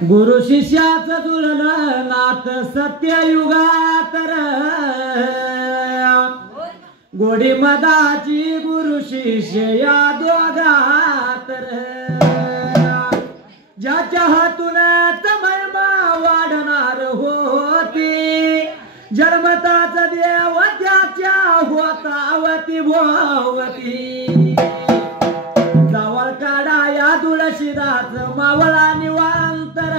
गुरु शिष्याचं जुळलं नात सत्ययुगात गोडी मदाची गुरु शिष्य या दोघात ज्याच्या हातून महिमा वाढणार होती जन्मताच देव त्याच्या होतावती भोवती जावळ काढा या तुळशीदास मावळा निवांतर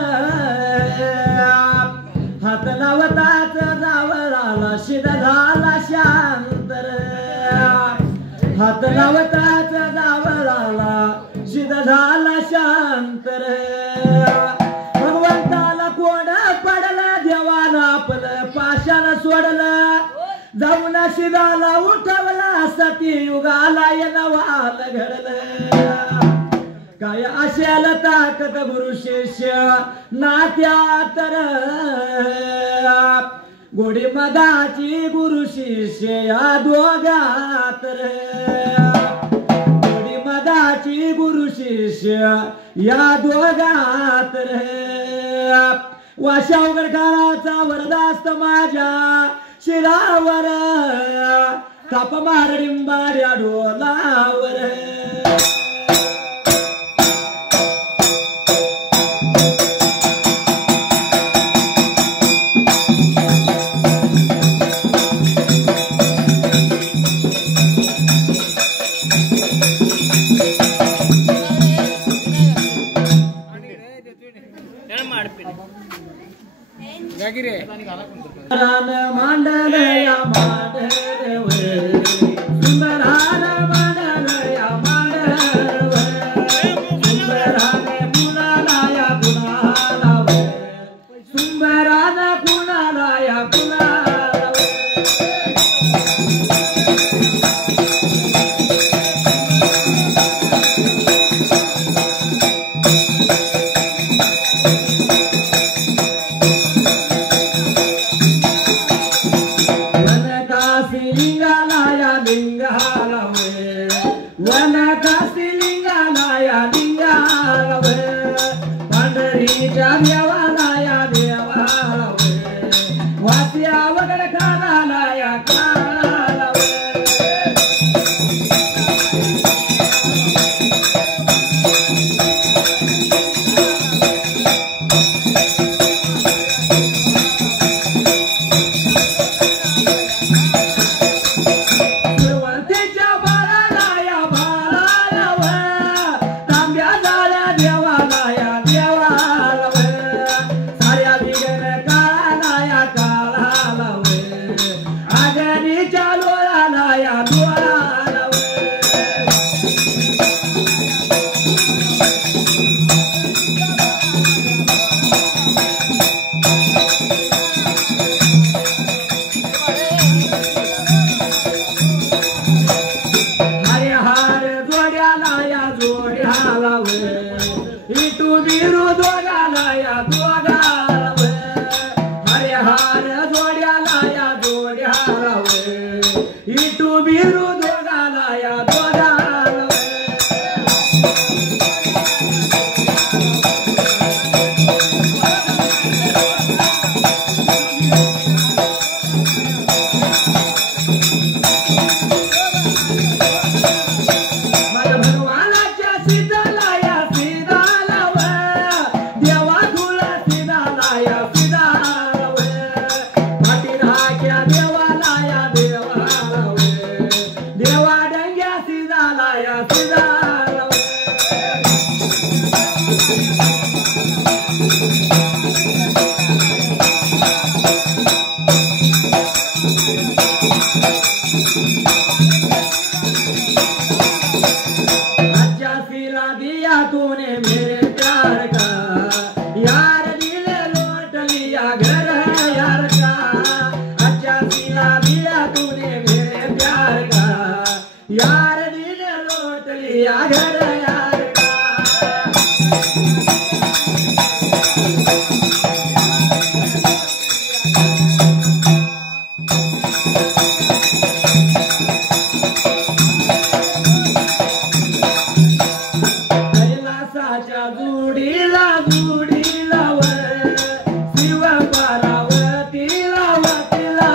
हात लावताच जावळाला शिद झाला शांतर हात लावताच जावळाला शिद झाला शांतर भगवंताला कोण पडलं देवानं आपलं पाशानं सोडलं जाऊन शिदाला उठवला सतीयुगाला नवाल घडलं काय असेल ताकद गुरु शिष्य नात्यात गोडी मदाची गुरु शिष्य या दोघात गोडी मदाची गुरु शिष्य या दोघात वाशावगडकाराचा वरदास्त माझ्या शिरावर ताप मारडिंबाऱ्या ढोलावर मांडलया मांडव सुंदरान मांडलया मांडव सुंदरान कुणालाया कुणालाव सुंदरान कुणालाया कुणालाव लिंगालाया लिंगालावे वनकासी लिंगालाया लिंगालावे पंढरीच्या देवालाया देवालावे वासिया वगड कानालाया कानालावे इटू बिरू दोघालाया दोघालावे हरे हार जोड्यालाया जोड्यालावे इटू बिरू दोघालाया दोघालावे जोडीला व शिव पार्वतीला वतीला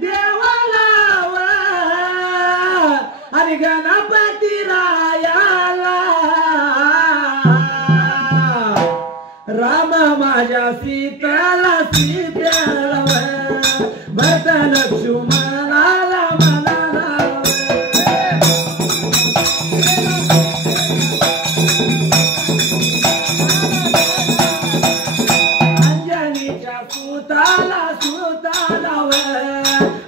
देवाला आणि गणपती रायाला राम माझ्या सीताला सीतेला भरत लक्ष्मणाला मनाला अंजनीच्या सुताला सुताला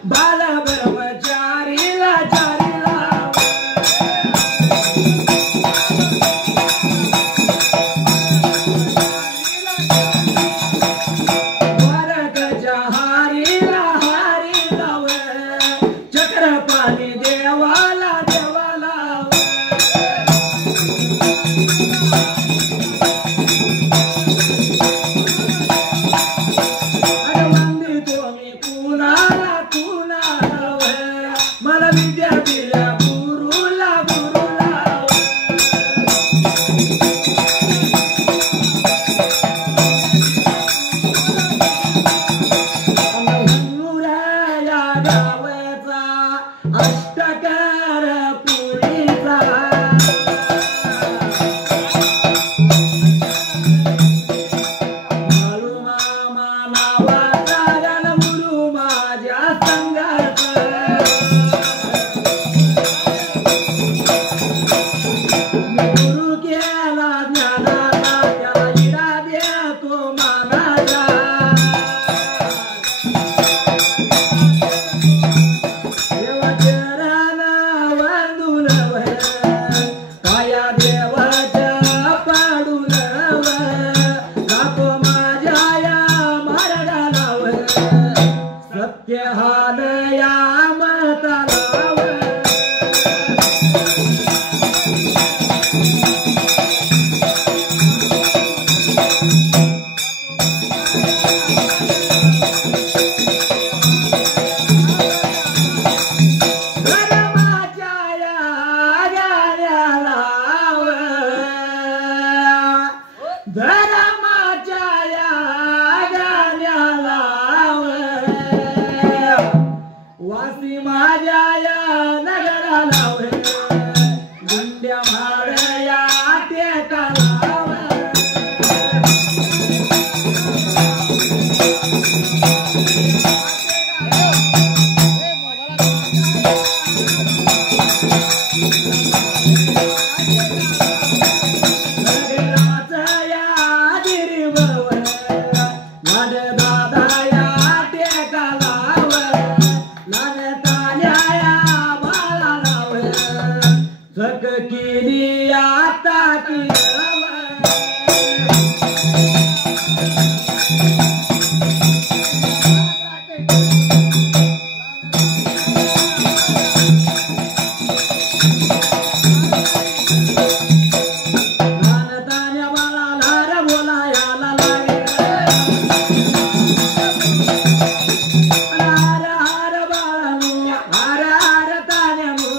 बाल ब्रह्मचारीला चारीला वरदच्या हारीला हारीला चक्रपाणी देवाला देवाला वंदी तुम्ही कुणाला कुणाला मला विद्या दिल्या गुरुला गुरुला या गावाचा अष्टकार पुरीचा मामा नावाचा रणगुरु माझ्या संगाचा गुरु केला ज्ञानाला त्याला हिरा देतो मानाचा देवाचरण वंदून काया देवाच्या पाडून कापो माझ्या या मार्गाला सत्य हाल या मताला धर्माच्या या गाण्याला धर्माच्या या गाण्याला वासी माझ्या या नगराला गुंड्या भाड्या टेकाला नगराचा या गिरीवर माझ्या दादा या टेकाला लहान तान्या या बाळाला झक केली आता की लहान तान्या बाळाला रे बोलायला लागे हर हर बाळानो हर हर तान्यानो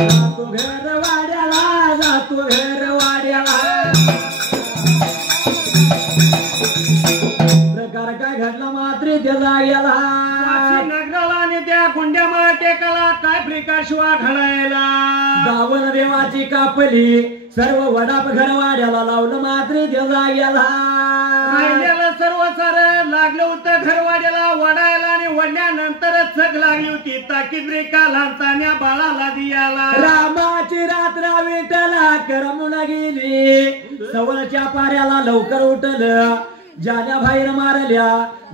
जातो घर वाड्याला जातो घर वाड्याला प्रकार काय घडला मात्र त्याला गेला नगराला आणि त्या गुंड्या टेकाला काय प्रकाशवा घडायला गावन देवाची कापली सर्व वडाप घर वाड्याला लावलं मात्र त्याला गेला राहिलेलं सर्व सार लागलं होतं घरवाड्याला वडायला आणि वडल्यानंतरच चक लागली होती ताकीद रेखा लहानतान्या बाळाला दियाला रामाची रात्र विठला करमून गेली सवलच्या पाऱ्याला लवकर उठलं जाण्या बाहेर मारल्या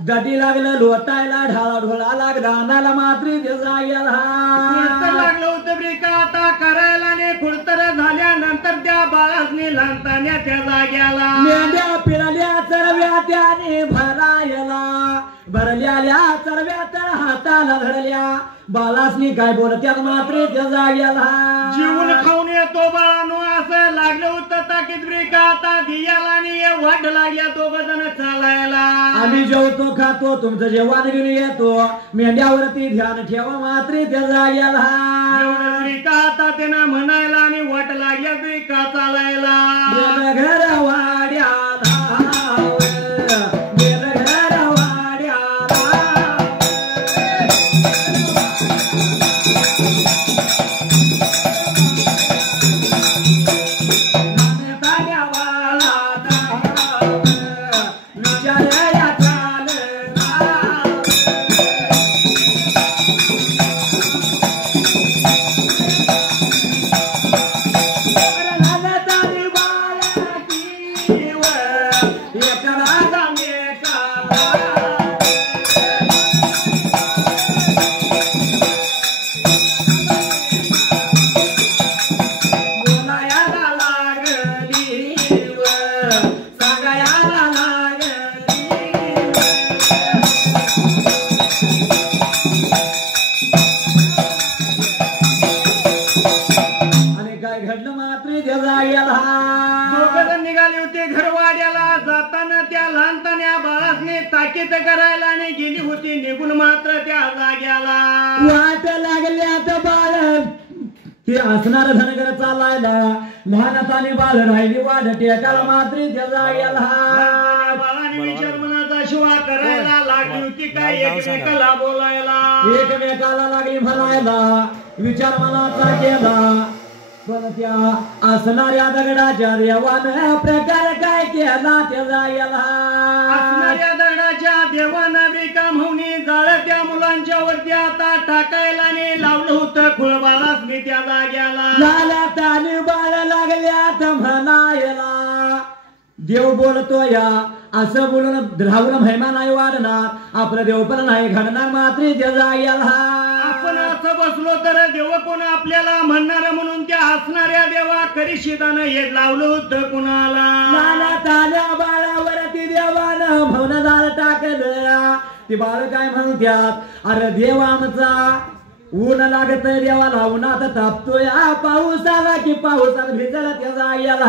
गदी लागलं लोटायला ढाळा ढोळा लागला नाला मात्री जायला खुळतर लागलं होतं ब्रेका आता करायला आणि खुळतर झाल्यानंतर त्या बाळासनी लहानतान्या त्या जाग्याला मेंढ्या पिळल्या चरव्या त्याने भरल्या चरव्या तर हाताला धरल्या बाळासनी काय बोलत्यात मात्र त्या जाग्याला जीवन खाऊन येतो बाळानो असं लागलं होतं ताकीद ब्रेक आता दियाला आणि वाट लागल्या दोघ जण चालायला. आम्ही जेवतो खातो तुमचं जेवण घेऊन येतो मेंढ्यावरती ध्यान ठेवा मात्र त्या जाग्याला. एवढं ब्रेक आता त्यांना म्हणायला आणि वाट लागल्या ब्रेक चालायला. घर वाड्याला निघाले होते घरवाड्याला. जाताना त्या लहानतान्या बाळासने ताकीद करायला आणि गेली होती निघून मात्र त्या जाग्याला. वाट लागल्यात बाळ ते असणार धनगर चालायला लहानताने बाळ राहिली वाट टेकाला मात्र त्या जाग्याला. बाळाने विचार मनाचा शिवा करायला लागली होती काय एकमेकाला बोलायला. एकमेकाला लागली म्हणायला विचार मनाचा केला पण त्या असणाऱ्या दगडाच्या देवानं प्रकार काय केला त्या जाग्याला. असणाऱ्या दगडाच्या देवानं ब्रेका म्हणून जाळ त्या मुलांच्या वरती आता टाकायला आणि लावलं होतं खुळबाळास मी त्या जाग्याला. लाला ताने बाळ लागल्यात म्हणायला देव बोलतो या असं बोलून राहून महिमा नाही वाढणार आपलं देव पण नाही घडणार मात्र त्या जाग्याला. आपण असं बसलो तर देव कोण आपल्याला म्हणणार म्हणून त्या हसणाऱ्या देवा करीशिदानं हे लावलं होतं कुणाला. लाला तान्या बाळावरती देवानं भवनदार टाकलं. ती बाळ काय म्हणत्यात अरे देव आमचा ऊन लागत देवाला उन्हात तापतोय पाऊस आला की पावसात भिजला त्या जाग्याला.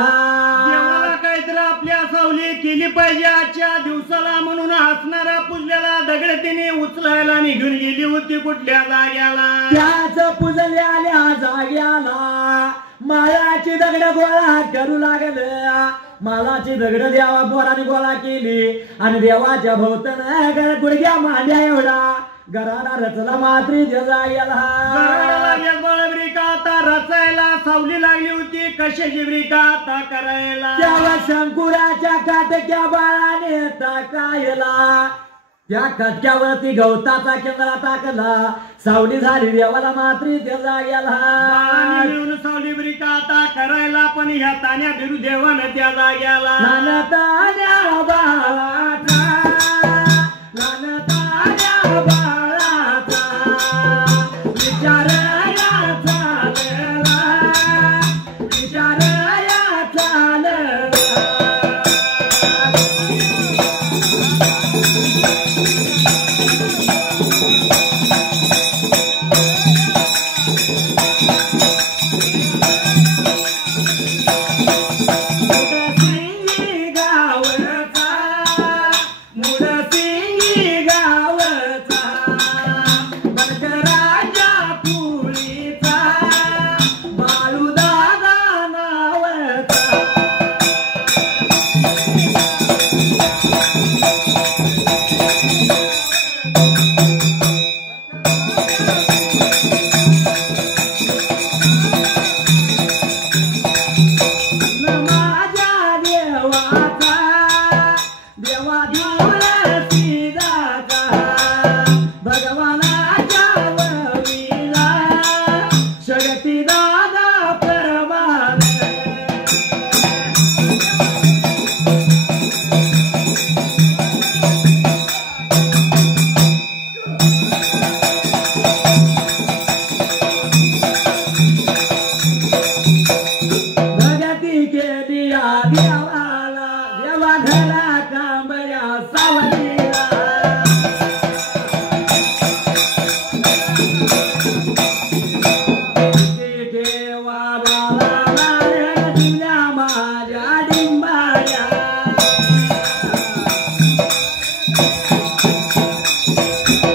देवाला काहीतरी आपल्या सावली केली पाहिजे आजच्या दिवसाला म्हणून हसणारा पुजल्याला दगड तिने उचलायला निघून गेली होती कुठल्या जाग्याला. त्याच पुजल्याल्या जाग्याला माळाची दगड गोळा करू लागलं. मालाची दगड देवा पोराने गोळा केली आणि देवाच्या भोवतन गुडघ्या मांड्या एवढा गराडा रचला मात्र जाग्याला. ब्रिका आता रचायला सावली लागली होती कशाची ब्रिका आता करायला. तेव्हा शंकुराच्या काटक्या बाळाने टाकायला त्या कटक्यावरती गवताचा केंद्रा टाकला सावली झाली देवाला मात्र त्या जाग्याला. मिळून सावली ब्रिका आता करायला पण ह्या तान्या भिरू देवानं त्या जाग्याला. तान्या बाळाचा तान्या बाळाचा विचार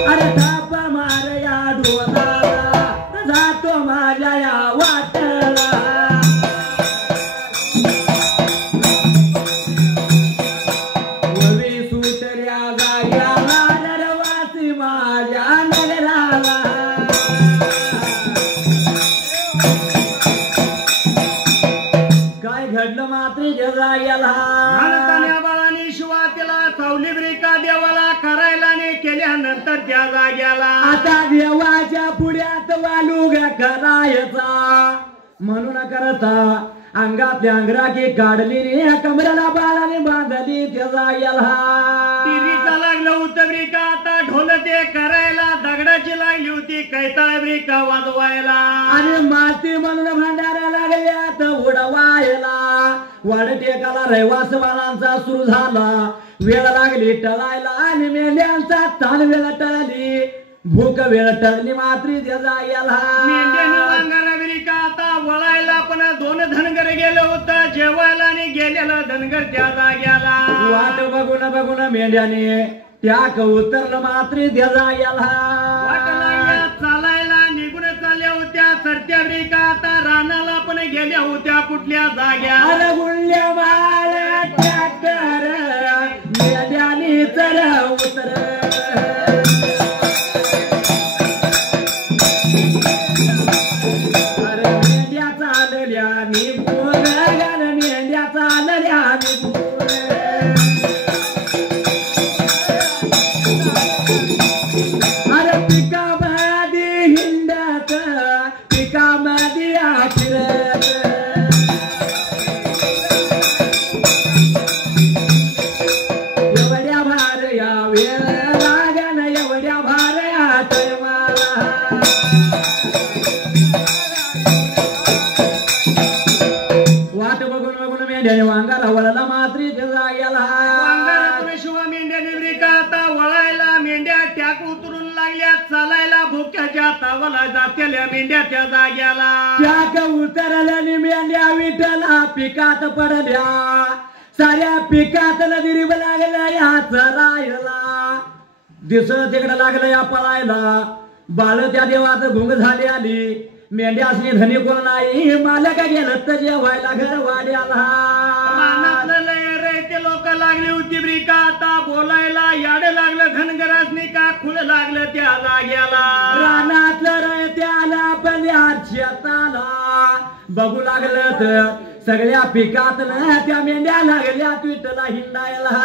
अरे थाप मार या ढोलाला जातो माझ्या या वाटला ववी सुटल्या जाग्याला नरवासी माझ्या नगराला काय घडलं मात्र जाग्याला भारताने बाळाने सुवातीला सावली ब्रिका देवाला करायला ने केल्यानंतर त्या जाग्याला आता देवाच्या पुढ्यात वालुग करायचा म्हणून करता अंगातल्या अंगराकी काढली रे कमराला बाळाने बांधली त्या जाग्याला टीव्हीचा लागलं होतं ब्रिका आता ढोल ते करायला दगडाची लागली होती कैताळ ब्रिका वाजवायला आणि माती म्हणून भांडारा लागल्यात उडवायला वाड टेकाला रहिवासवानांचा सुरू झाला वेळ लागली टळायला आणि मेंढ्यांचा ताण वेळ टळली भूक वेळ टळली मात्री त्या जाग्याला मेंढ्याने वांगारा ब्रिका आता वळायला पण दोन धनगर गेलं होतं जेवायला आणि गेलेलं धनगर त्या जाग्याला वाट बघून बघून मेंढ्याने त्या उतरलं मात्री त्या जाग्याला वाट लागल्या चालायला निघून चालल्या होत्या सरत्या ब्रिका आता रानाला पण गेल्या होत्या कुठल्या जाग्या अरे गुळल्या माळ ट्रॅक्टर मेंढ्याने चढ उतर अरे मेंढ्या चालल्या निघून मेंढ्या चालल्या निघून अरे पिकामध्ये हिंडत पिकामध्ये फिरत एवढ्या भार या वेळ लागन एवढ्या भार या टायमाला वाट बघून बघून मेंढ्याने वांगाला वळला मात्री त्या जाग्याला वांगारातून शिवा मेंढ्याने ब्रिका आता वळायला मेंढ्या ट्याक उतरून लागल्या चालायला भुक्याच्या तावाला जातेल्या मेंढ्या त्या जाग्याला त्याक उतरल्या मेंढ्या विठला पिकात पडल्या साऱ्या पिकात नदीरीब लागल्या या चरायला दिसत तिकडं लागलं या पळायला बाळ त्या देवाचं गुंग झाली आली मेंढ्यासनी धनी कोण नाही मालक गेलं तर जेवायला घर वाड्याला रानातलं लय रे ते लोक लागली होती ब्रिका आता बोलायला याड लागलं धनगरासनी का खुळ लागलं त्या जाग्याला रानातलं रयत्याला पण शेताला बघू लागलं तर सगळ्या पिकात त्या मेंढ्या लागल्या विठला हिंडायला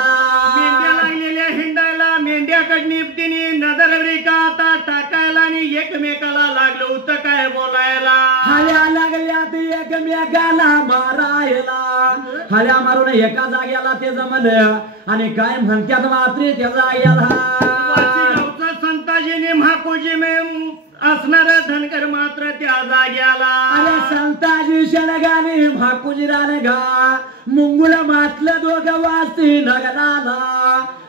मेंढ्या लागलेल्या हिंडायला मेंढ्याकडनी तिने नजर ब्रिका आता टाकायला आणि एकमेकाला लागलं होतं काय बोलायला हल्या लागल्या ते एकमेकाला मारायला हल्या मारून एका जाग्याला ते जमलं आणि काय म्हणत्यात मात्री त्या जाग्याला वाचीगावचं संताजीने महाकोजी असणार धनगर मात्र त्या जाग्याला अरे संताजी शनगाने भाकुजीरान गा मुंगुला मातलं दोघं वाचती नगराला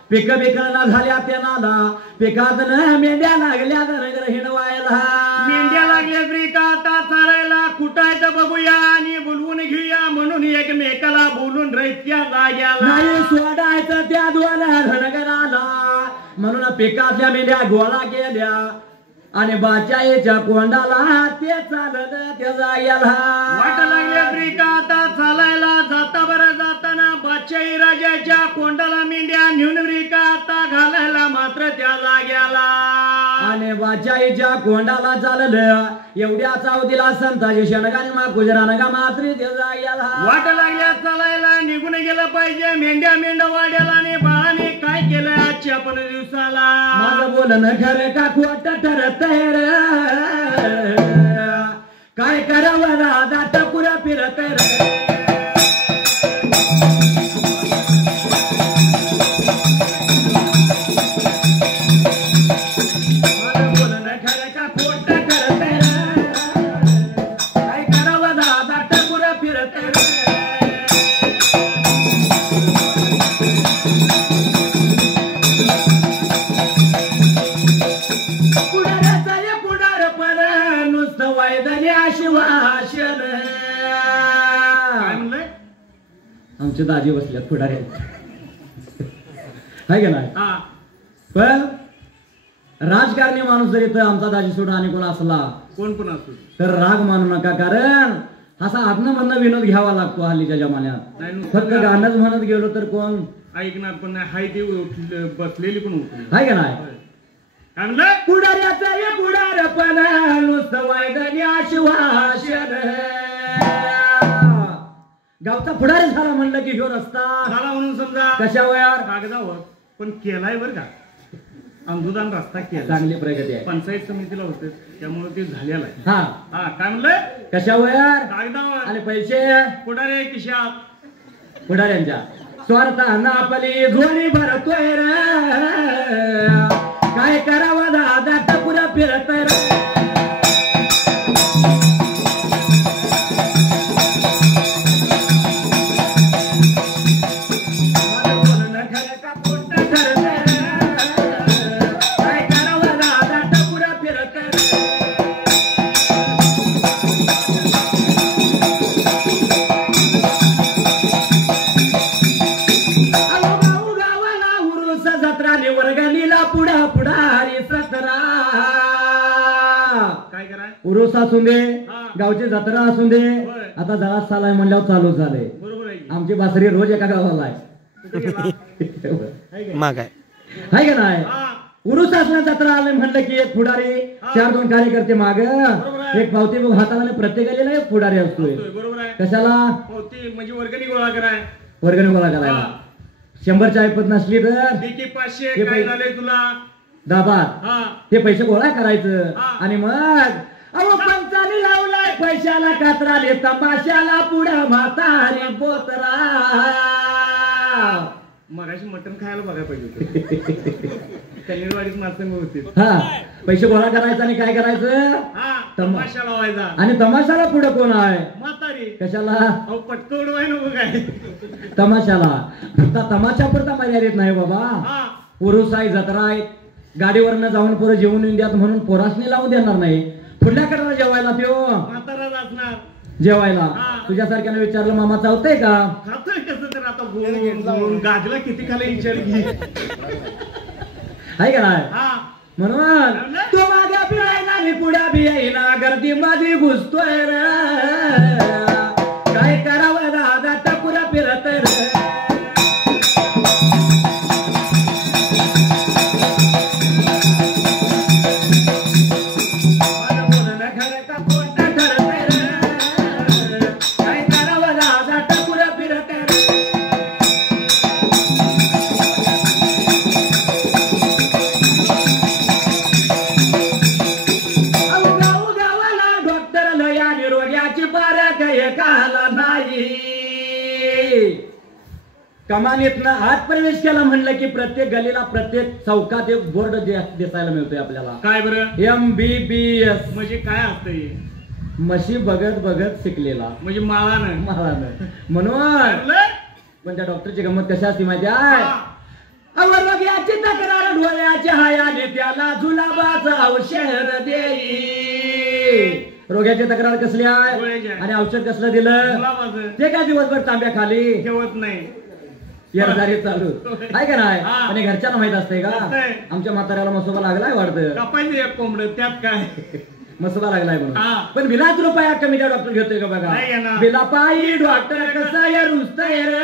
पिक बिकळना झाल्या त्यानाला पिकात मेंढ्या लागल्या धनगर हिंडवायला मेंढ्या लागल्या ब्रिका आता चालायला कुठायचं बघूया आणि बोलवून घेऊया म्हणून एकमेकाला बोलून रहित्या जाग्याला नाही सोडायचं त्या दोला धनगराला म्हणून पिकातल्या मेंढ्या गोळा केल्या आणि बाचाईच्या कोंडाला ते चाललं त्या जाग्याला वाट लागल्या ब्रिका आता चालायला जाता बरं जाताना बादशाही राजाच्या कोंडाला मेंढ्या नेऊन ब्रिका आता घालायला मात्र त्या जाग्याला आणि बाचाईच्या कोंडाला चाललं एवढ्या चावतीला संताजी शनगाने मा गुजरानगा मात्री त्या जाग्याला वाट लागल्या चालायला निघून गेलं पाहिजे मेंढ्या मेंढवाड्याला आणि बाळाने काय केलं आजच्या पण दिवसाला माझं बोलणं खरं का खोट ठरत काय करावं राधा टपुरा फिरत आमचे दाजी बसल्यात पुढारी हाय का नाही पण राजकारणी माणूस जरी तर आमचा दाजी सोडून आणि कोण असला कोण पण असू तर राग मानू नका, कारण असा आधनं मधनं विनोद घ्यावा लागतो हल्लीच्या जमान्यात. नाही नुसतं फक्त गाणंच म्हणत गेलो तर कोण ऐकणार पण नाही. हाय ते बसलेली पण उठली. आहे का नाही. काय म्हणलं? पुढाऱ्याचा हे पुढारपणा नुसतं वैदनी आश्वासन. गावचा पुढारी झाला म्हणलं की ह्यो रस्ता झाला म्हणून समजा कशावर कागदावर पण केलाय बरं का. अनुदान रस्ता केला, चांगली प्रगती आहे. पंचायत समितीला होते त्यामुळे ते झालेला आहे. हा हा काय म्हणलंय? कशावर कागदावर. आणि पैसे पुढारे खिशात. पुढाऱ्यांच्या स्वार्थानं आपली झोळी भरतोय रे. काय करावं दादा टपुरा फिरतोय रे. उरूस असू दे, गावची जत्रा असू दे, आता जरा चालाय म्हणल्यावर चालू झालंय. बरोबर आहे. आमची बासरी रोज एका गावाला आहे. मग काय हाय का नाही. उरूस असला जत्रा आले म्हणलं की एक पुढारी 4-2 कार्यकर्ते माग, एक पावती बघ हाताला प्रत्येकाला एक पुढारी असतोय. बरोबर आहे. कशाला? पावती म्हणजे वर्गणी गोळा कराय. वर्गणी गोळा करायला. 100ची ऐपत नसली तर देखील 500 काय झाले तुला दाबात हा ते पैसे गोळा करायचं. हा. आणि मग अहो पंचाने लावलाय पैशाला कातराले तमाशाला पुढं म्हातारी बोतरा. मगाशी मटण खायला बघायला पाहिजे होतं. कन्नडवाडीत माणसं होती. हा पैसे गोळा करायचं आणि काय करायचं हा तमाशा लावायचा. आणि तमाशाला पुढे कोण आहे? म्हातारी. कशाला? अहो पटकं उडवाय नको काय. तमाशाला. आता तमाशा पुरता मर्यादित नाही बाबा. हा पुरुष आहे, जत्रा आहे, गाडीवरनं जाऊन पोरं जेवून येऊन द्यात म्हणून पोरासनी लावून देणार नाही. पुढल्या कडला जेवायला त्यो म्हाताराच असणार जेवायला. हा. तुझ्यासारख्यानं विचारलं मामा चावतंय का? खातोय कसं तर आता बोलून गाजला किती खाली विचार घे. आहे का नाही. हा म्हणून तो मागे पिळायला आणि पुढ्या बियाईना गर्दी मध्ये घुसतोय रे. काय करावं दादा टपुरा फिरत रे. कमानीतनं आत प्रवेश केला म्हणलं की प्रत्येक गलीला प्रत्येक चौकात एक बोर्ड दिसायला मिळतोय आपल्याला. काय बरं? MBBS म्हणजे काय असतंय? म्हशी बघत बघत शिकलेला म्हणजे माळानं. महाराज म्हणून. पण त्या डॉक्टरची गंमत कशी असते माहिती आहे? अवरोग्याची तक्रार डोळ्याची हायाने त्याला जुलाबाचं औषध देई. रोग्याची तक्रार कसली आहे आणि औषध कसलं दिलं? ते काय दिवसभर तांब्या खाली ठेवत नाही. येरदारी चालू आहे का नाही. आणि घरच्यांना माहित असते का असतंय. आमच्या म्हाताऱ्याला मसोबा लागलाय वाटतं. कापायचं एक कोंबड त्यात काय. मसोबा लागलाय म्हणून. हा. पण बिलाच रुपया कमीच्या डॉक्टर घेतोय का बघा. नाही घेणार. बिला पायी डॉक्टर कसा या रुजतय रे.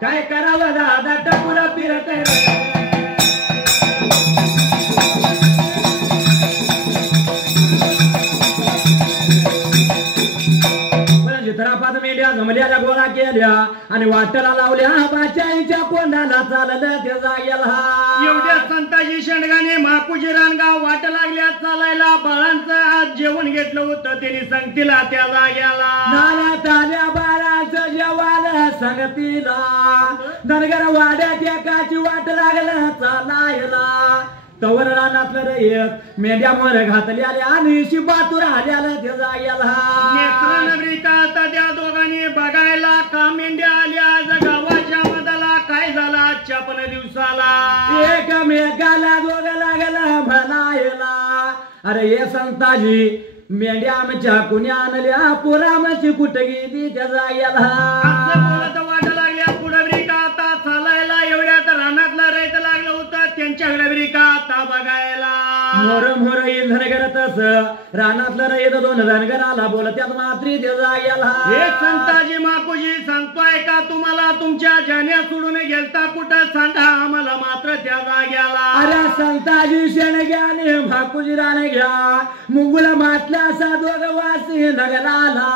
काय करावं दादा टपुरा फिरत रे. चित्रापात मेंढ्या जमल्याला गोळा केल्या आणि वाटेला लावल्या. बाचाईच्या कोंडाला चाललं त्या जागेला. एवढ्या संताजी शेंडगाने महापूजी रानगाव वाट लागल्या चालायला. बाळांचं आज जेवण घेतलं होतं त्यांनी संगतीला त्या जाग्याला. नाल्यात आल्या बाळाचं जेवायला संगतीला. धनगर वाड्यात एकाची वाट लागलं चालायला. तवर रानातलं रे मेंढ्या मोर घातल्या आणि शिबातूर आल्याला त्या जाग्याला. नेत्रनगरी का आता त्या दोघांनी बघायला का मेंढ्या आल्या आज गावाच्या मधाला. काय झालं आजच्या पण दिवसाला? एकमेकाला दोघ लागला म्हणायला. अरे ये संताजी मेंढ्या आमच्या कुणी आणल्या पुरामची कुठे गेली त्या जाग्याला. बोलत वाट लागल्या पुढे का आता चालायला. एवढ्यात रानातला रैत लागलं त्यांच्याकडे ब्रिका आता बघायला मोर मोर येईल धनगरतस रानातलं र येत दोन धनगराला बोलत्यात मात्री ते जाग्याला हे संताजी माकुजी सांगतोय का तुम्हाला तुमच्या जाण्या सोडून गेलता कुठं सांगा आम्हाला मात्र त्या जाग्याला अरे संताजी शेण घ्या ने भाकुजी राणे घ्या मुंगुला मातल्या असा दोघ वासी नगराला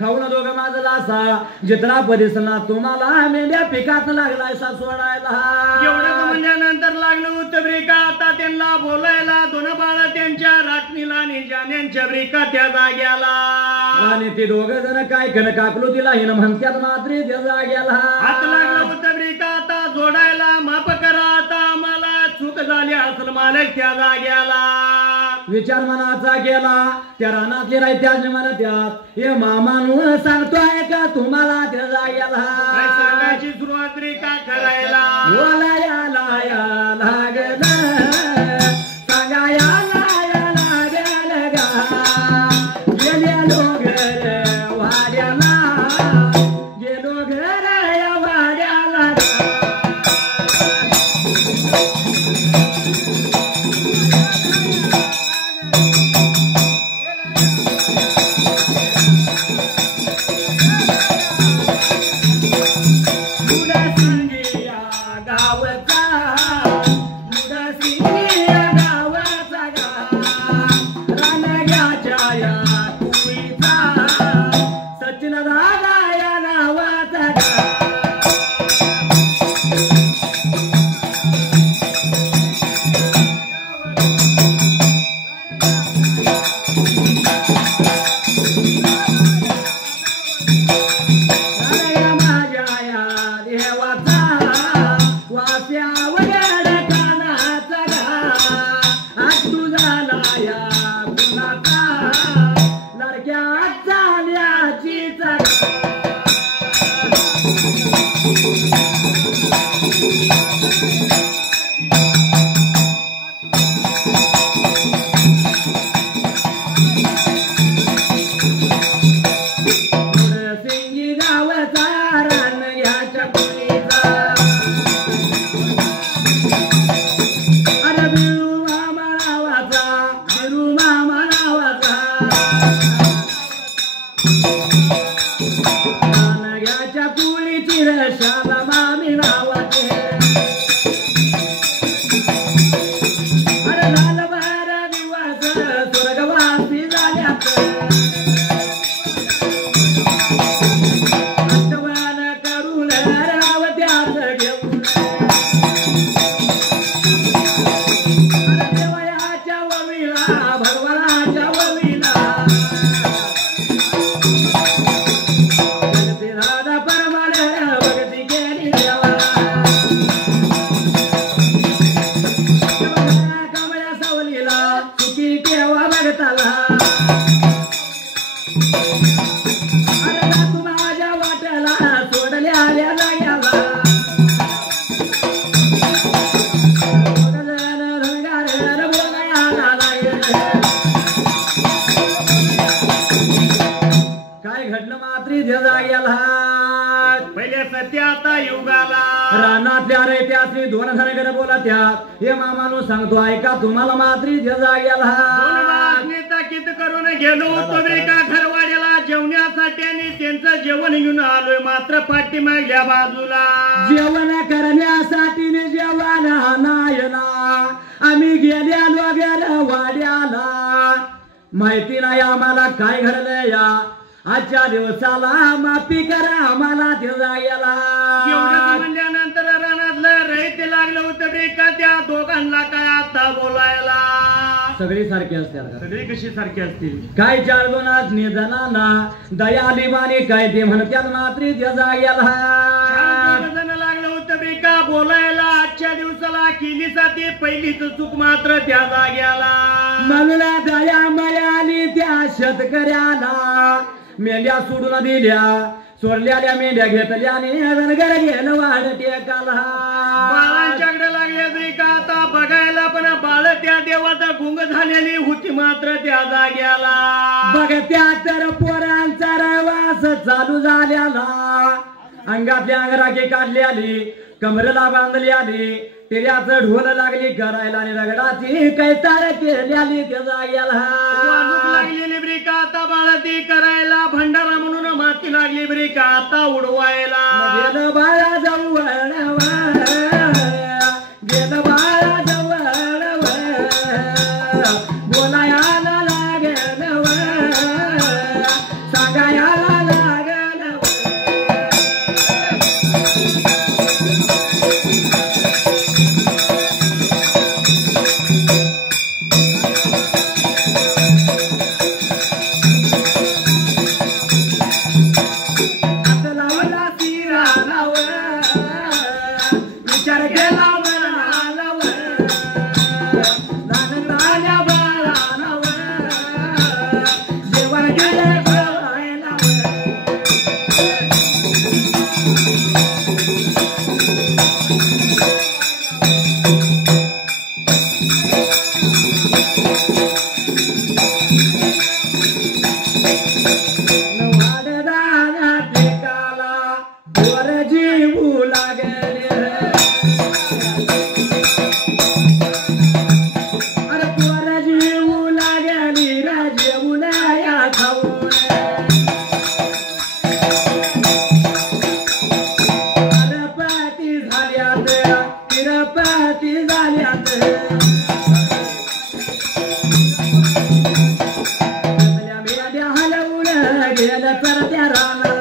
खाऊन दोघ माझला असा जितना परिसला तुम्हाला मेंढ्या पिकात लागलाय सा सोडायला एवढं म्हणल्यानंतर लागलं होतं ब्रिका आता त्यांना बोलायला दोन बाळ त्यांच्या राटणीला आणि जाण्यांच्या ब्रिका त्या जाग्याला आणि ते दोघ जण काय कन काकलो तिला हिन म्हणत्यात मात्री त्या जाग्याला हात लागलं होतं ब्रिका आता जोडायला माफ करा आता आम्हाला चूक झाली असल मालक त्या जाग्याला विचार मनाचा केला त्या रानातले राहत्याच म्हणत्यात हे मामानू सांगतोय का तुम्हाला त्या जाग्याला काय सांगायची सुरुवात ब्रिका करायला बोलायला या लागलं सांगायला या लागलं गा गेलो घर वाड्याला गेलो घर या वाड्याला पहिले सत्य आता युगाला रानातल्या रयत्यासनी दोन धनगर बोलत्यात हे मामानू सांगतो ऐका तुम्हाला मात्री जाग्याला ताकीद करून गेलो तुम्ही का घरवाड्याला जेवण्यासाठी आणि त्यांचं जेवण घेऊन आलोय मात्र पाठीमागल्या बाजूला जेवण करण्यासाठी जेवण नायला आम्ही गेल्यालो घर वाड्याला माहिती नाही आम्हाला काय घडलं या आजच्या दिवसाला माफी करा आम्हाला ते जाग्याला एवढं म्हणल्यानंतर रानातलं रहित लागलं होतं ब्रेका त्या दोघांना काय आता बोलायला सगळी सारखी असतात सगळी कशी सारखी असतील काय चार दोनाच निधनाना दयाली बाणी काय ते म्हणत्यात मात्री त्या जाग्याला लागलं होतं ब्रेका बोलायला आजच्या दिवसाला केली जाते पहिलीच चूक मात्र त्या जाग्याला मला दया मिळाली त्या शेतकऱ्याला मेंढ्या सोडून दिल्या सोडलेल्या मेंढ्या घेतल्या आणि धनगर गेलं वाढ टेकाला बाळांच्याकडे लागले तरी का आता बघायला पण बाळ त्या देवाचा गुंग झालेली होती मात्र त्या जाग्याला बघ त्या तर पोरांचा रवास चालू झालेला अंगातल्या अंगराखी काढली आली कमरेला बांधली आली टिऱ्याचं ढोल लागली करायला आणि रगडाची कैतार केल्याली त्या जाग्याला वाजूक लागलेली ब्रिका आता बाळती करायला भंडारा म्हणून माती लागली ब्रिका आता उडवायला गेलं बाळा जवळ गेलं बाळा जवळ बोलायला लागल सांगायला लागल विचार केला जेवण केलं जीवू लागले अरे पोर जीवू लागली जेवूया खाऊन रपाती झाल्यात तिरपाती झाल्यात मेल्या हलवून गेलं तर त्या रानाला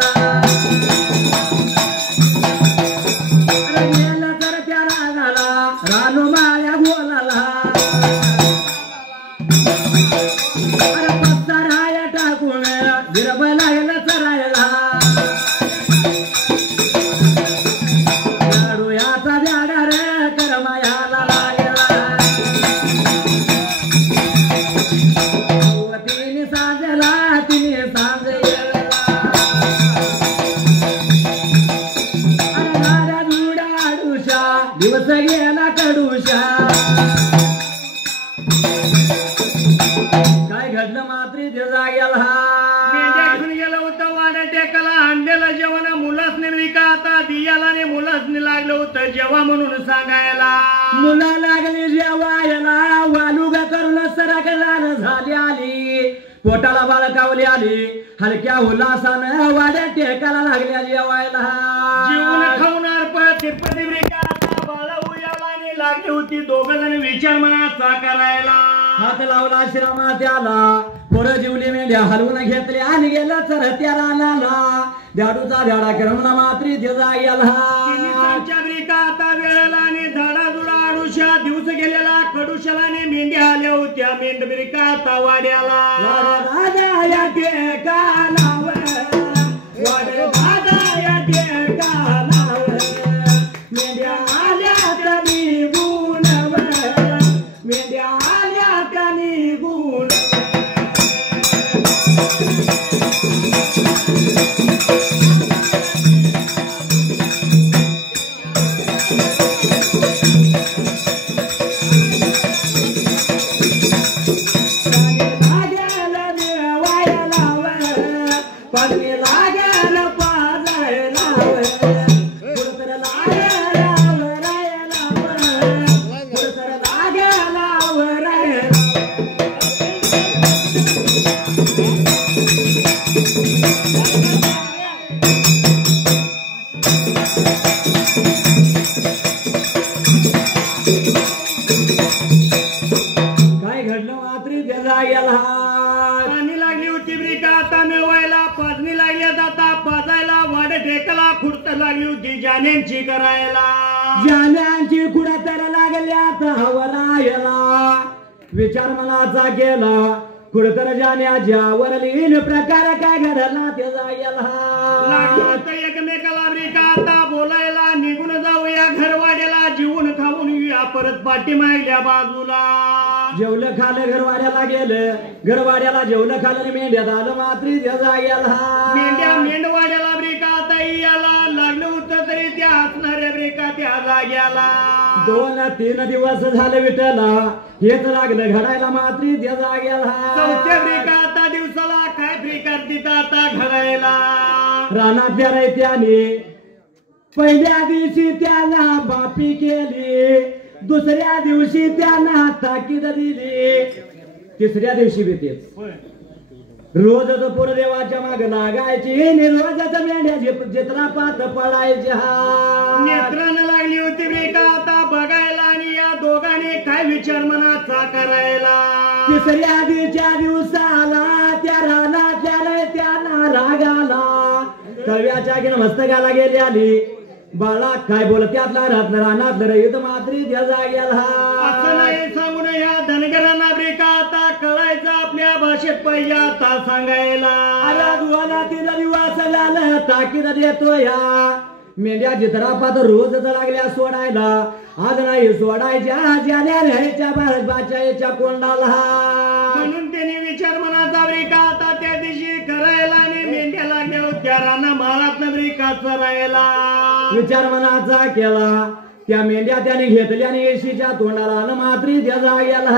रानू माया बोलाला अरे पत्ताराया टाकून गिरब लागला चरायला याचा द्याडा रे करमायाला लागला तिने सांजला तिने सांज दिवस गेला कडूशा काय घडलं मात्री ते जाग्याला मेंढ्या घेऊन गेलं होतं वाड्या टेकाला आणलेलं जेवण मुलासने विका आता दियाला आणि मुलासने लागलं होतं जेव्हा म्हणून सांगायला मुला लागली जेवायला वालुगा करून सरक झाली आली पोटाला बाळकावली आली हलक्या उल्हासानं वाड्या टेकाला लागल्या जेवायला जीवन खाऊनार पळती ब्रिका लागली होती दोघ जण विचार मनाचा करायला हात लावला श्रमा त्याला पोरं जीवली मेंढ्या हलवून घेतले आणि गेला चरत्या रानाला झाडूचा झाडा करमला मात्री ते जाग्याला ब्रिका आता वेळेला आणि झाडा जुडा आडुशा दिवस गेलेला कडुशाला आणि मेंढ्या आल्या होत्या मेंढ ब्रिका आता वाड्याला राजा टेकाला राजा टेकाला मेंढ्या आल्या कमी गुण मेंढ्या आल्या कमी गुण काय घडलं मात्री त्या जाग्याला पाणी लागली होती ब्रिका आता मिळवायला पाजणी लागली आता पाजायला वाड टेकला खुर्त लागली होती जाण्यांची करायला जाण्यांची खुडा तर लागल्यात हवरायला विचार मनाचा केला खुडतर जाण्याच्या वरलीन प्रकार काय घडला त्या जाग्याला लागलं होतं एकमेकाला ब्रिका आता बोलायला निघून जाऊया घरवाड्याला जीवन खाऊन येऊया परत पाठीमागल्या बाजूला जेवलं खालं घरवाड्याला गेलं घरवाड्याला जेवलं खालं आणि मेंढ्यात आलं मात्री त्या जाग्याला मेंढ्या मेंढवाड्याला ब्रिका आता याला लागलं होतं तरी त्या हसणाऱ्या ब्रिका त्या जाग्याला 2-3 दिवस झाले विठला हेच लागलं घडायला मात्री त्या जाग्याला चौथ्या ब्रिका आता दिवसाला काय ब्रिका तिथं आता घडायला रानातल्या रयत्याने पहिल्या दिवशी त्याला बापी केली दुसऱ्या दिवशी त्यांना ताकीद दिली. तिसऱ्या दिवशी बेतेच होय. रोजच पुरदेवाच्या माग लागायची आणि रोजच मेंढ्याची चित्रापात पडायची. नेत्रानं लागली होती बे का आता बघायला आणि या दोघांनी काय विचार मनाचा करायला. तिसऱ्या दिवसाला त्या रानातल्या त्यांना राग आला. तव्याच्या घेऊन मस्तकाला गेली आली. बाळा काय बोल त्यातला रानातलं रहित मात्री त्या जाग्याला. असं नाही सांगून या धनगरांना बे का आता कळायचं आपल्या भाषेत पाहिजे आता सांगायला. अरे दुवाला तिला दिवस झालं ताकीद देतो या मेंढ्या चित्रापात रोजच लागल्या सोडायला. आज नाही सोडायच्या ज्याने राहायच्या भारतबाच्या याच्या कोंडाला. म्हणून त्यांनी विचार मनाचा ब्रेका आता त्या दिवशी करायला आणि मेंढ्या लागल्या होत्या राना माळात ब्रेका चरायला. विचार मनाचा केला त्या मेंढ्या त्याने घेतल्या आणि येशीच्या तोंडाला न मात्री त्या जाग्याला.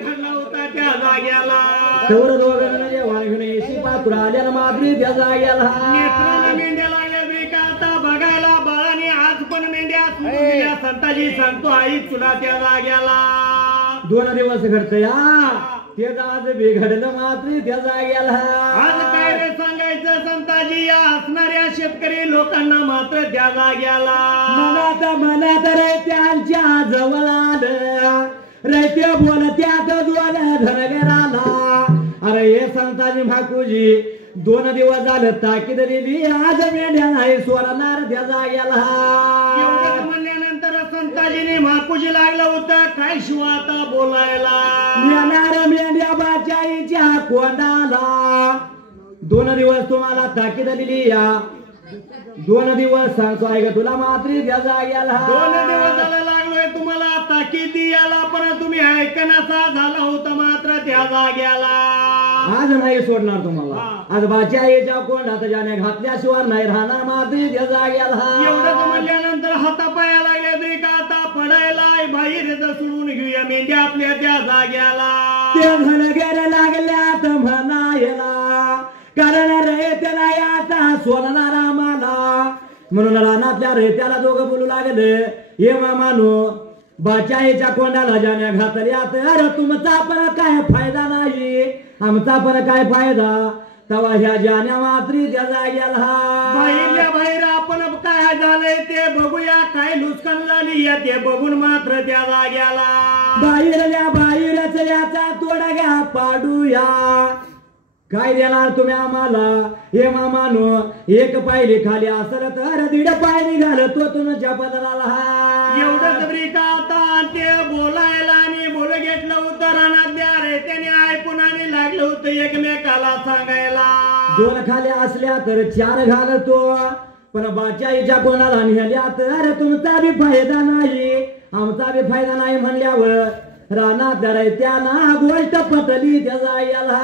खडला होता त्या जाग्याला. तेवढं दोघं जेव्हा घेऊन येशी पात्र आल्या न मात्री त्या जाग्याला. नेत्राला मेंढ्या लागल्या ब्रेका आता बघायला. बाळाने आज पण मेंढ्या सोडून दिल्या. संताजी सांगतो आई तुला त्या जाग्याला. 2 दिवस घडत या ते आज बिघडलं मात्री त्या जाग्याला. आज काय रे सांगायचं संताजी या असणाऱ्या शेतकरी लोकांना मात्र त्या जाग्याला. मनात रयत्यांच्या जवळ आलं. रयते बोलत्यात 2 धनगराला. अरे हे संताजी भाकूजी 2 दिवस झालं ताकीद दिली. आज मेंढ्या नाही सोडणार त्या जाग्याला. एवढंच म्हणल्यानंतर संताजीने माकुजी लागलं होतं काय शिव आता बोलायला. येणार मेंढ्या बाचाईच्या कोंडाला. 2 दिवस तुम्हाला ताकीद दिली या. 2 दिवस सांगतो ऐक तुला मात्री त्या जाग्याला. 2 दिवस झाला लागलोय तुम्हाला ताकीद याला पण तुम्ही ऐकण्याचा झाला होता मात्र त्या जाग्याला. आज नाही सोडणार तुम्हाला. आज बाचाईच्या कोंडात ज्याने घातल्याशिवाय नाही राहणार मात्री त्या जाग्याला. एवढंच म्हणल्यानंतर हातापाया लागल्या तरी का आता पडायला बाहेर सोडून घेऊया मेंढ्या आपल्या त्या जाग्याला. ते धनगर लागल्यात म्हणायला. कारण रयत्याला आता सोडणार आम्हाला. म्हणून रानातल्या रयत्याला दोघं बोलू लागले. हे मामानो बाचाईच्या कोंडाला ज्याने घातल्यात. अरे तुमचा पण काय फायदा नाही आमचा पण काय फायदा. तवा ह्या ज्याने मात्री त्या जाग्याला. बाहेर आपण काय झालंय ते बघूया. काय नुकसान झाली या ते बघून मात्र त्या जाग्याला. बाहेरच याचा तोडगा पाडूया. काय देणार तुम्ही आम्हाला. हे मामानो एक पायली खाली असल तर 1.5 पाय निघाल तो तुमच्या पदराला. एवढंच ब्रिका आता ते बोलायला आणि बोल घेतलं होतं रानातल्या रे त्याने ऐकून आणि लागलं होतं एकमेकाला सांगायला. 2 खाली असल्या तर 4 घालतो. पण बाचाईच्या कोणाला नेल्या तर तुमचा बी फायदा नाही आमचा बी फायदा नाही म्हणल्यावर रानात त्याना गोष्ट पटली त्या जायला.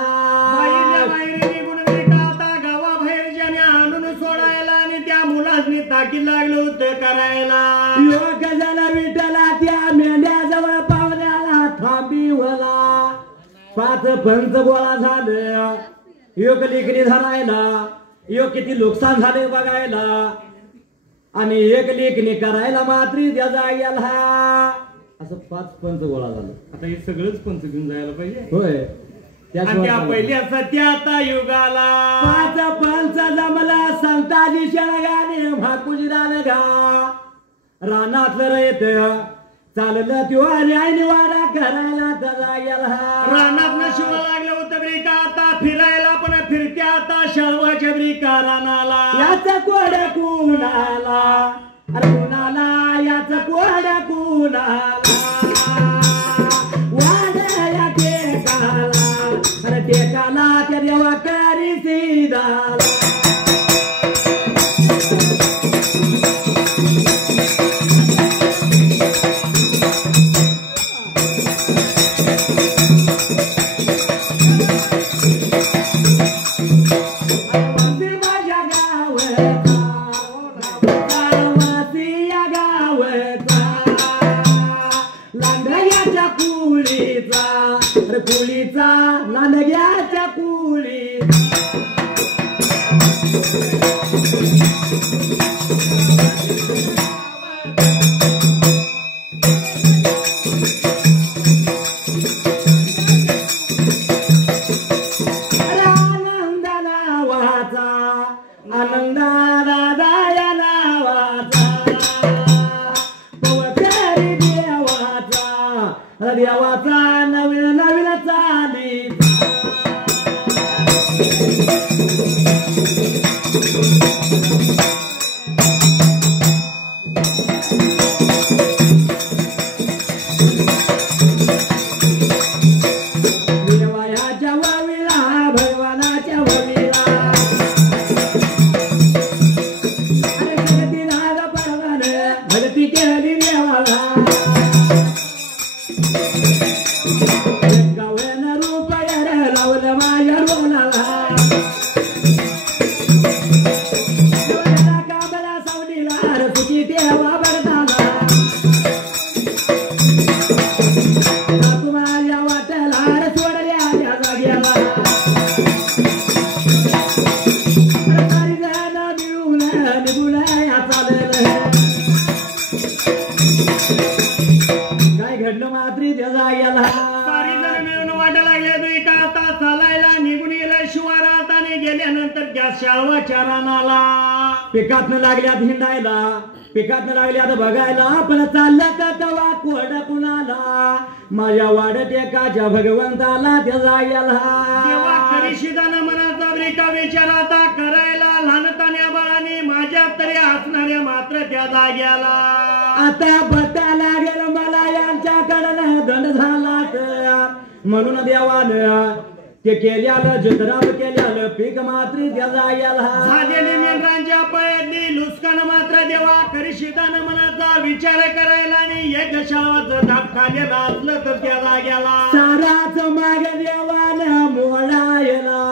गावाबाहेर ज्याने आणून सोडायला आणि त्या मुलांनी ताकीद लागलं होतं करायला. योग झाला विठला त्या मेंढ्याजवळ पाहुण्याला थांबिवला. 5 पंच गोळा झालं. योग लेखणी धरायला. योग किती नुकसान झाले बघायला. आणि एक लेखणी करायला मात्री त्या जायला. असं 5 पंच गोळा झालं. आता हे सगळंच पंच घेऊन जायला पाहिजे. होय त्या पहिल्या सत्या आता युगाला 5 पंच जमला. संताजी शेळगाने भाकुजीराला गा. रानातलं रयत चाललं त्यो न्याय निवाडा करायला त्याला गेला. रानात शिवा लागलं होतं ब्रिका आता फिरायला पण फिरत्या आता शळवाच्या ब्रिका रानाला. याचा कोड कुणाला. अरे कुणाला याचा कोड कुणाला. वाड्या टेकाला. अरे टेकाला त्या देवा करी सीधाला. कुळीचा लांडग्याच्या कुळी. देवाचा नवीन नवीन चाली देवाच्या वावीला भगवानाच्या वावीला अरे जगती नाग परवान भक्ती केली देवाला काय घडलं मात्री त्याचा गेला सारी जण मिळून वाटा लागले तू एका आता चालायला निघून गेला शिवारात आणि गेल्यानंतर त्या शाळवाच्या रानाला पिकातनं लागल्यात हिंडायला पिकातनं लागल्यात बघायला पण चालला का तवा कोड कुणाला माझ्या वाड्यात एकाच्या भगवंताला त्याचा गेला तेव्हा करिशिदाना मनाचा ब्रेका विचार आता करायला लहानतान्या बाळाने माझ्या तरी हसणाऱ्या मात्र त्या जाग्याला आता पत्ता लागेल मला यांच्याकडनं दंड झाला तर म्हणून देवानं ते केल्यालं जत्राव केल्यालं पीक मात्र त्या जाग्याला झालेली मेंढरांच्या पायातली लुस्कान मात्र देवा करिशिदाना मनाचा विचार करायला आणि एक शाळाचं धाक खाल्लेला असलं तर त्या जाग्याला साराच माग देवानं मोडायला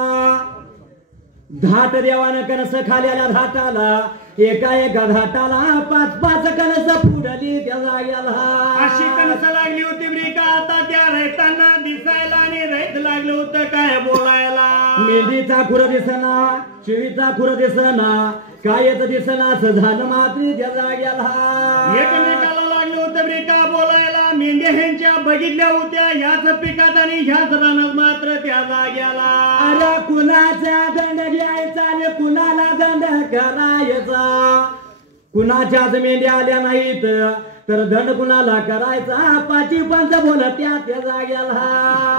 धाट देवानं कणस खाल्याला धाटाला एका एका धाटाला 5-5 कणस फुडली त्या जाग्याला अशी कणस लागली होती ब्रिका आता त्या रैतांना दिसायला आणि रैत लागलं होतं काय बोलायला मेंढीचा खुर दिसना शिवीचा खुर दिसना कायच दिसना असं झालं मात्र त्या जाग्याला एकमेकाला लागलं होतं ब्रिका बोलायला मेंढ्या ह्यांच्या बघितल्या होत्या ह्याच पिकात आणि ह्याच रानात मात्र त्या जाग्याला अरे कुणाचा दंड घ्यायचा आणि कुणाला दंड करायचा कुणाच्याच मेंढ्या आल्या नाहीत तर दंड कुणाला करायचा 5 पंच बोलत्या त्या जाग्याला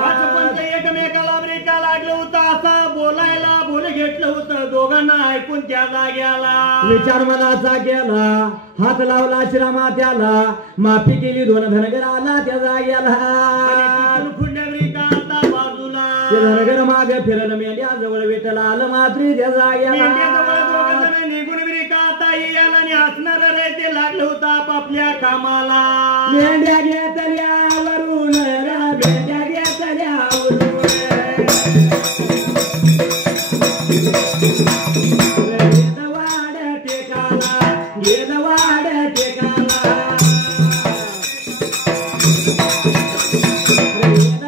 5 पंच एकमेकाला ब्रेका लागलं होतं असं बोलायला बोल घेतलं होतं दोघांना ऐकून त्या जाग्याला विचार मनाचा केला हात लावला श्रमा त्याला माफी केली 2 धनगर आला त्या जाग्याला पुण्य ब्रेका आता बाजूला ते धनगर मागे फिरलं मेंढ्या जवळ विठला आलं मात्र त्या जाग्याला निघून ब्रेका आता याला आणि असणार रे ते लागलं होतं आपापल्या कामाला मेंढ्या घेतल्यावरून मेंढ्या घेतल्यावरून वाड टेकाला गेलं वाड टेकाला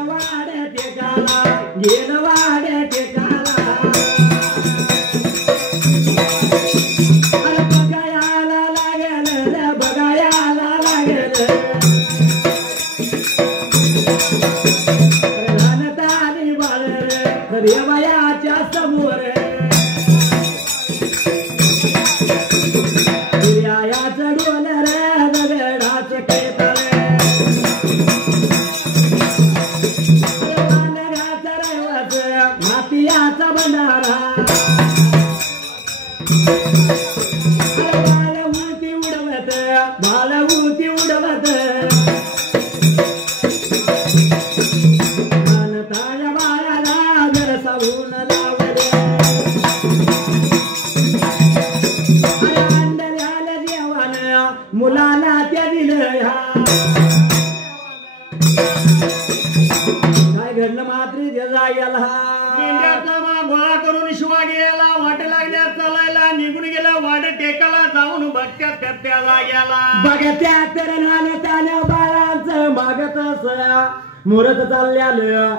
वाड टेकाला गेलं वाड टेकाला बघायला लागेल बघायला लागेल लहानतानी बाळ देवयाच्या समोर सूर्याचं डोलर दगडाचं केतळ वानराचं रहिवास मातीयाचा भंडारा बाळवती उडवत बाळवती उडवत ताळ्या बाळाला घर सावून लावले अंडल्याला देवानं मुलाला त्या दिलं काय घडलं मात्र त्या जाग्याला मेंढ्याचा गोळा करून शिवा गेला वाट लागल्या चालायला निघून गेला वाट टेकाला जाऊन बघत्यात त्या जाग्याला बघत्या तर लहानतान्या बाळांचं मागत मुरत चालल्यालं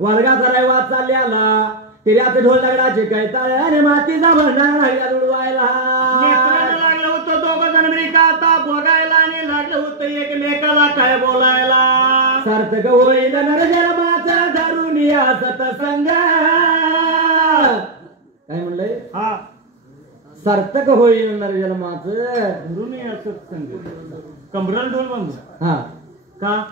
वर्गाचा रहिवास चालल्याला तिऱ्यात ढोल दगडाचे कैताळे आणि मातीचा भंडारा उडवायला लागलं होतं 2 जण ब्रेका आता बघायला आणि लागलं होतं एकमेकाला काय बोलायला सार्थक होईल नरजन्माचा धरून या सतसंग. काय म्हणलंय? हा सार्थक होईल नरजन्माचं धरून या सत्संग. कमरल ढोल बांधू हा का?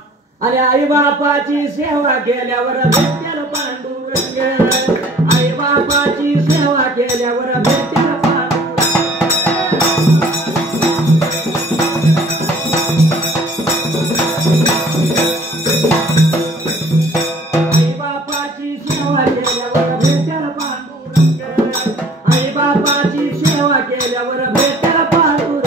आणि आई बापाची सेवा केल्यावर भेटेल पांडुरंग. आई बापाची सेवा केल्यावर भेटेल पांडुरंग. आई बापाची सेवा केल्यावर भेटेल पांडुरंग. आई बापाची सेवा केल्यावर भेटेल पांडुरंग.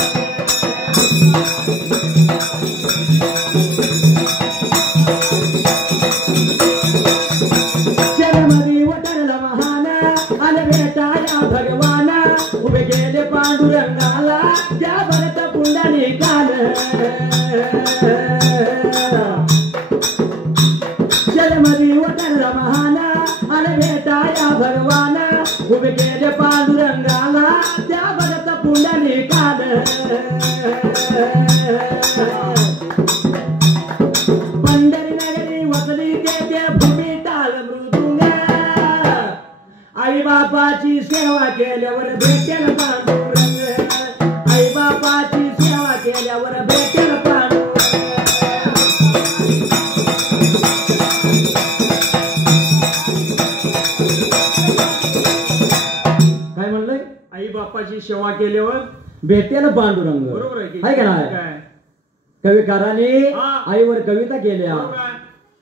शरमदी वटरला महान आले भेटाया भगवान. उभे गेले पांडुरंगाला त्या भरत पुंडलिकाल. शरमदी वटरला महान आले भेटाया भगवान. उभे गेले पांडुरंगाला त्या भरत पुंडलिकाल. पंढरी नगरी वसली ते भूमी टाळ मृदुंग. आई बापाची सेवा केल्यावर भेटेल पांडुरंग. आई बापाची सेवा केल्यावर भेटेल पांडुरंग. काय म्हणलंय? आई बापाची सेवा केल्यावर भेटेल पांडुरंग. बरोबर आहे की? आहे का नाही? काय? कविकाराने हा. आईवर कविता केल्या, बरोबर आहे.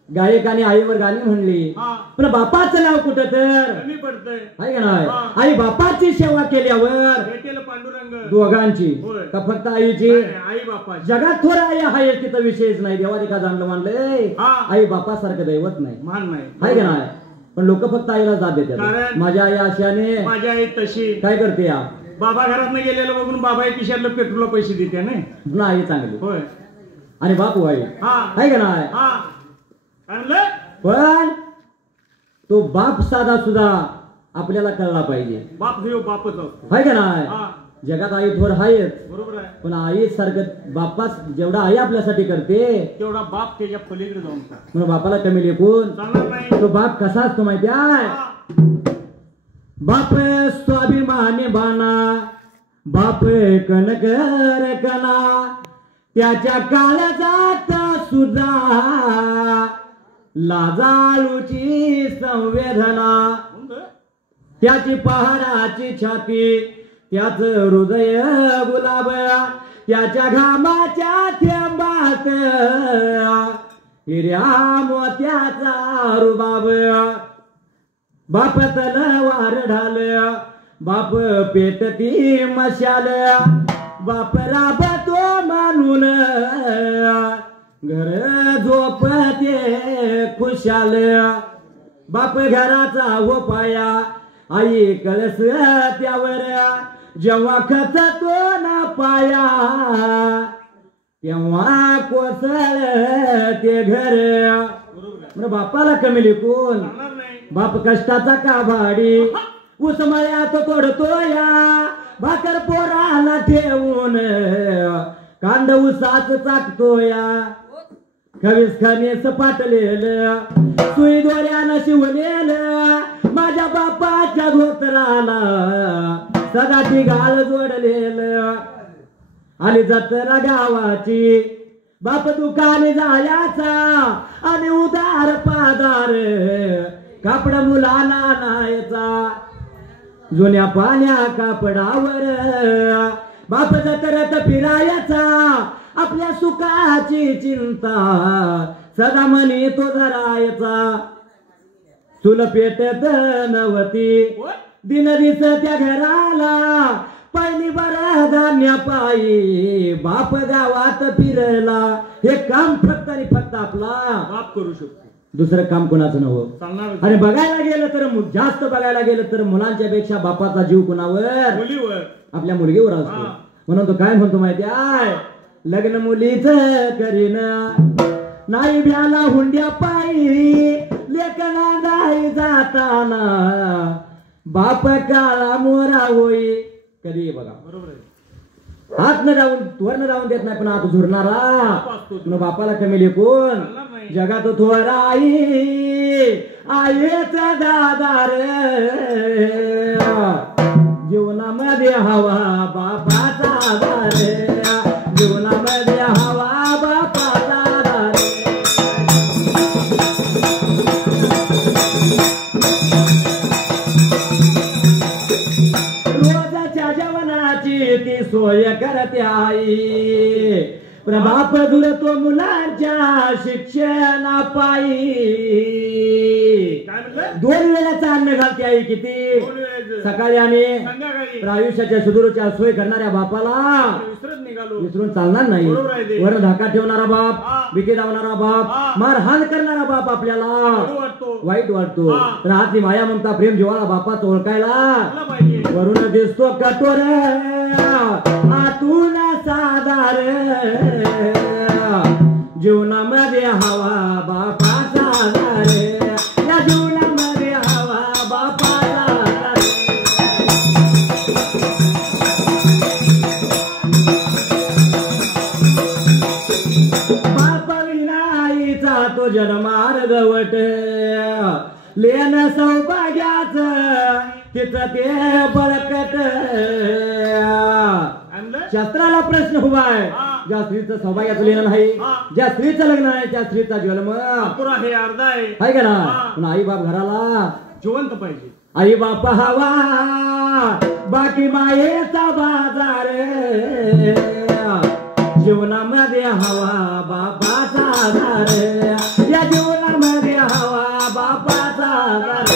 गायकाने आईवर गाणी म्हणली. हा. पण बापाचं नाव कुठं तर कमी पडतंय. आहे का नाही? हा. आई बापाची सेवा केल्यावर भेटेल पांडुरंग. दोघांची होय. का फक्त आईची? नाही, आई बापाची. जगात थोडा आई आहे तिथं विषयच नाही. देवाने का जाणलं मानलंय? हा. आई बापासारखं दैवत नाही. मान नाही. आहे का नाही? पण लोक फक्त आईला जात देतात. कारण माझ्या आई अशाने माझी आई तशी. काय करते या? बाबा घरात गेलेलं बघून बाबा खिशातलं पेट्रोलला पैसे देते नाही. पुन्हा आई चांगली होय. आणि बापू आई हा. आहे का नाही? हा. काय म्हणलं? पण तो बाप साधा सुद्धा आपल्याला कळला पाहिजे. बाप हे बापच असतो. आहे का नाही? हा. जगात आई थोर आहेच, बरोबर आहे. पण आई सारखं बापास जेवढा आई आपल्यासाठी करते तेवढा बाप त्याच्या पलीकडे जाऊन का म्हणून बापाला कमी लेखून चालणार नाही. तो बाप कसा असतो माहिती आहे? हा. बाप स्वाभिमानी बाणा, बाप कणकर कणा, त्याच्या काळजात सुद्धा लाजाळूची संवेदना. त्याची पहाडाची छाती, त्याच हृदय गुलाब, त्याच्या घामाच्या थेंबात हिऱ्या मोत्याचा रुबाब. बाप तलवार ढाल, बाप पेटती मशाल, बाप राबतो मानून घर झोपते खुशाल. बाप घराचा हो पाया, आई कळस त्यावर, जेव्हा खचतो ना पाया तेव्हा कोसळ ते घर. बापाला कमी लेखून चालणार नाही. बाप कष्टाचा काभाडी, उसमळ्यात तोडतो या, भाकर पोराला ठेवून कांड उसाच चाकतो या. खवीस खणीस पाटलेलं, सुई दोऱ्यानं शिवलेलं, माझ्या बापाच्या धोतराला सदा घाल जोडलेलं. आली जत्रा गावाची, बाप दुकानी जायाचा, आणि उदार पादार कापड मुलाला नायचा. जुन्या पाण्या कापडावर बाप जत्रत फिरायचा, आपल्या सुखाची चिंता सदा मनी तो धरायचा. चूल पेटत नवती, दिन दिस त्या घराला, पहिली बरा धान्य पायी बाप गावात फिरला. हे काम फक्त आणि फक्त आपला बाप करू शकतो, दुसरं काम कोणाचं नव्हतं. चालणार आणि बघायला गेलं तर जास्त बघायला गेलं तर मुलांच्या पेक्षा बापाचा जीव कुणावर? मुलीवर. आपल्या मुलगीवर असतो. म्हणून तो काय म्हणतो माहिती आहे? लग्न मुलीच करीन, नाही भ्याला हुंड्या पायी, लेकना जाई जाताना बाप काळा मोरा होई. कधी बघा बरोबर आहे. हात न राहून वरनं राहून देत नाही, पण हात झुरणारा बाप असतो तो. बापाला कमी लेखून चालणार नाही. जगात थोराई आईचा दादार जीवनामध्ये हवा बापाचा आधार जीवनामध्ये हवा बापाचा आधार रोजाच्या जेवणाची ती सोय करते आई प्रभाप दुरतो मुलांच्या शिक्षणा पायी काय म्हणलं? 2 वेळेचा अन्न घालते आई किती दोन वेळेचं. सकाळी आणि संध्याकाळी तर आयुष्याच्या सुदूरच्या सोय करणाऱ्या बापाला विसरत निघालो. विसरून चालणार नाही बरोबर आहे ते. वर धाका ठेवणारा बाप हा. भीती लावणारा हा. बाप मारहाण करणारा बाप आपल्याला बरोबर वाटतो. वाईट वाटतो हा. तर आतली माया ममता प्रेम जिव्हाळा बापाच ओळखायला मला पाहिजे. वरून दिसतो कठोर आतून साधार जीवनामध्ये हवा बापाचा आधार या जीवनामध्ये हवा बापाचा आधार बापा विनाईचा तो जन्मार्ग वट लेन सौभाग्याच तिचं ते बळकट आणलं? शास्त्राला प्रश्न उभा आहे हा. ज्या स्त्रीचं सौभाग्याचं लिहिलं नाही हा. ज्या स्त्रीचं लग्न आहे त्या स्त्रीचा जन्म अपुरा हे अर्धा आहे. आहे का ना हा. पण आई बाप घराला जिवंत पाहिजे. आई बाप हवा बाकी मायेचा बाजार जीवनामध्ये हवा बापाचा आधार या जीवनामध्ये हवा बापाचा आधार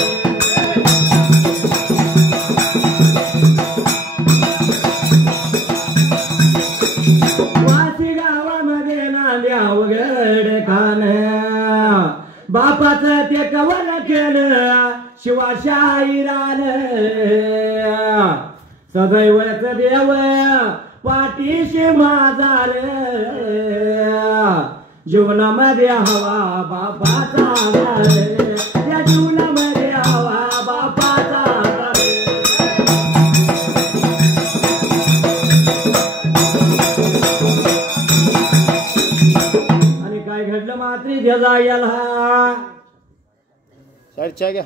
वाशी गावामध्ये नांद्या उघड खान बापाचं ते कवन केलं शिवाशाहीरान सदैवच देव पाठीशी माझा जीवनामध्ये हवा बापाचा आधार या जीवनामध्ये हवा बापाचा आधार आणि काय घडलं मात्री घ्या याला चहा घ्या.